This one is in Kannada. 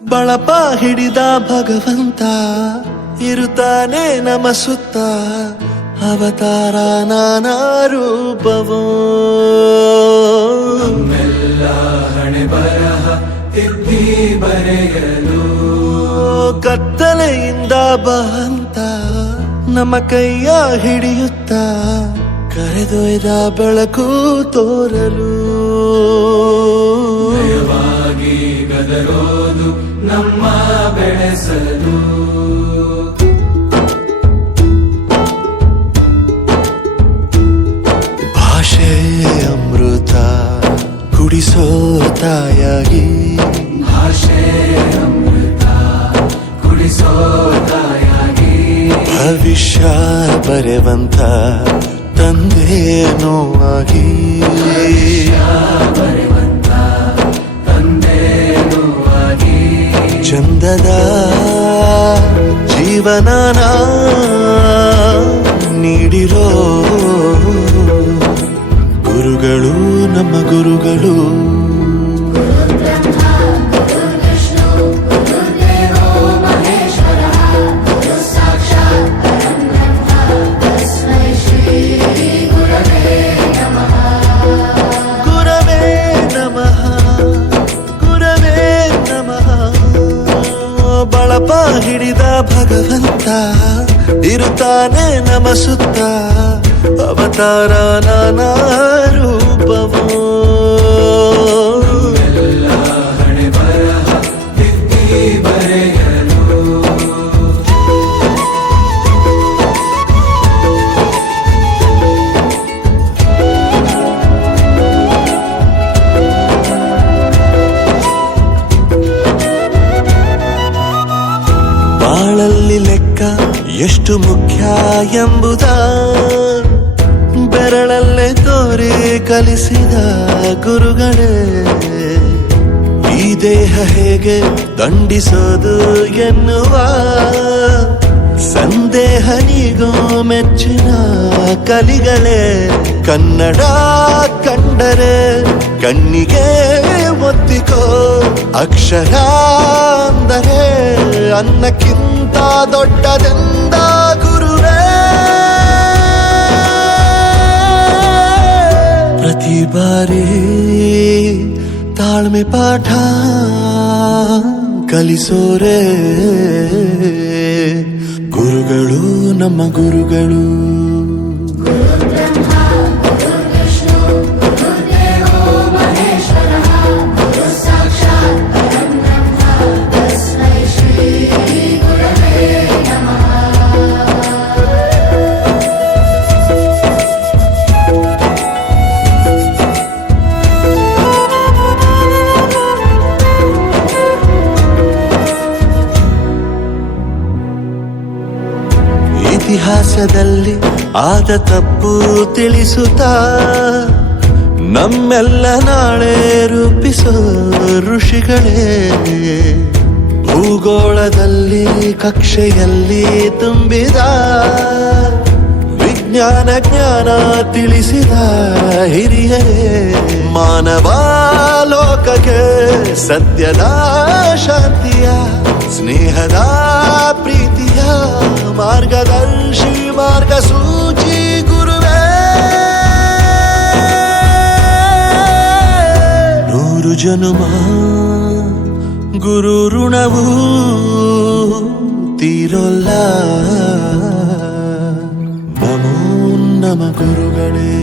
ಬಳಪ ಹಿಡಿದ ಭಗವಂತ ಇರುತ್ತಾನೆ ನಮ ಸುತ್ತ, ಅವತಾರ ನಾನಾ ರೂಪವೋ. ನಮ್ಮೆಲ್ಲ ಹಣೆ ಬರಹ ತಿದ್ದಿ ಬರೆಯಲು ಕತ್ತಲೆಯಿಂದ ಬಂತ ನಮ್ಮ ಕೈಯ ಹಿಡಿಯುತ್ತ, ಕರೆದೊಯ್ದ ಬೆಳಕು ತೋರಲು. ಭಯವಾಗಿ ಗದರೋದು ನಮ್ಮ ಬೆಳೆಸಲು. ಭಾಷೆ ಅಮೃತ ಕುಡಿಸೋ ತಾಯಾಗಿ, ಭಾಷೆ ಅಮೃತ ಕುಡಿಸೋ ತಾಯಾಗಿ, ಭವಿಷ್ಯ ಬರೆವಂತ ತಂದೇನೋ ಆಗಿ, ಬರೆವಂತ ತಂದೇನೂ ಆಗಿ, ಚಂದದ ಜೀವನನ ನೀಡಿರೋ ಗುರುಗಳು ನಮ್ಮ ಗುರುಗಳು. ಬಳಪ ಹಿಡಿದ ಭಗವಂತ ಇರುತ್ತಾನೆ ನಮ ಸುತ್ತ, ಅವತಾರ ನಾನಾ ರೂಪವೋ. ಎಲ್ಲ ಹಣೆ ಬರಹ ತಿದ್ದಿ ಬರೆಯಲು. ಬಾಳಲ್ಲಿ ಲೆಕ್ಕ ಎಷ್ಟು ಮುಖ್ಯ ಎಂಬುದ ಬೆರಳಲ್ಲೇ ತೋರಿ ಕಲಿಸಿದ ಗುರುಗಳೇ. ಈ ದೇಹ ಹೇಗೆ ದಂಡಿಸೋದು ಎನ್ನುವ ಸಂದೇಹ ನೀಗೋ ಮೆಚ್ಚಿನ ಕಲಿಗಳೇ. ಕನ್ನಡ ಕಂಡರೆ ಕಣ್ಣಿಗೆ ಒತ್ತಿಕೋ, ಅಕ್ಷರ ಅಂದರೆ ಅನ್ನಕ್ಕಿಂತ ದೊಡ್ಡದೆಂದ ಗುರುವೇ. ಪ್ರತಿ ಬಾರಿ ತಾಳ್ಮೆ ಪಾಠ ಕಲಿಸೋರೆ ಗುರುಗಳು ನಮ್ಮ ಗುರುಗಳು. ಇತಿಹಾಸದಲ್ಲಿ ಆದ ತಪ್ಪು ತಿಳಿಸುತ್ತಾ ನಮ್ಮೆಲ್ಲ ನಾಳೆ ರೂಪಿಸೋ ಋಷಿಗಳೇ. ಭೂಗೋಳದಲ್ಲಿ ಕಕ್ಷೆಯಲ್ಲಿ ತುಂಬಿದ ವಿಜ್ಞಾನ ಜ್ಞಾನ ತಿಳಿಸಿದ ಹಿರಿಯರೇ. ಮಾನವ ಲೋಕಕ್ಕೆ ಸತ್ಯದ ಶಾಂತಿಯ ಸ್ನೇಹದ ಪ್ರೀತಿಯ ಮಾರ್ಗದರ್ಶಿ ಮಾರ್ಗಸೂಚಿ ಗುರುವೇ. 100 ಜನುಮ ಗುರು ಋಣವು ತೀರೋಲ್ಲ. ನಮೋ ನಮ ಗುರುಗಳೇ.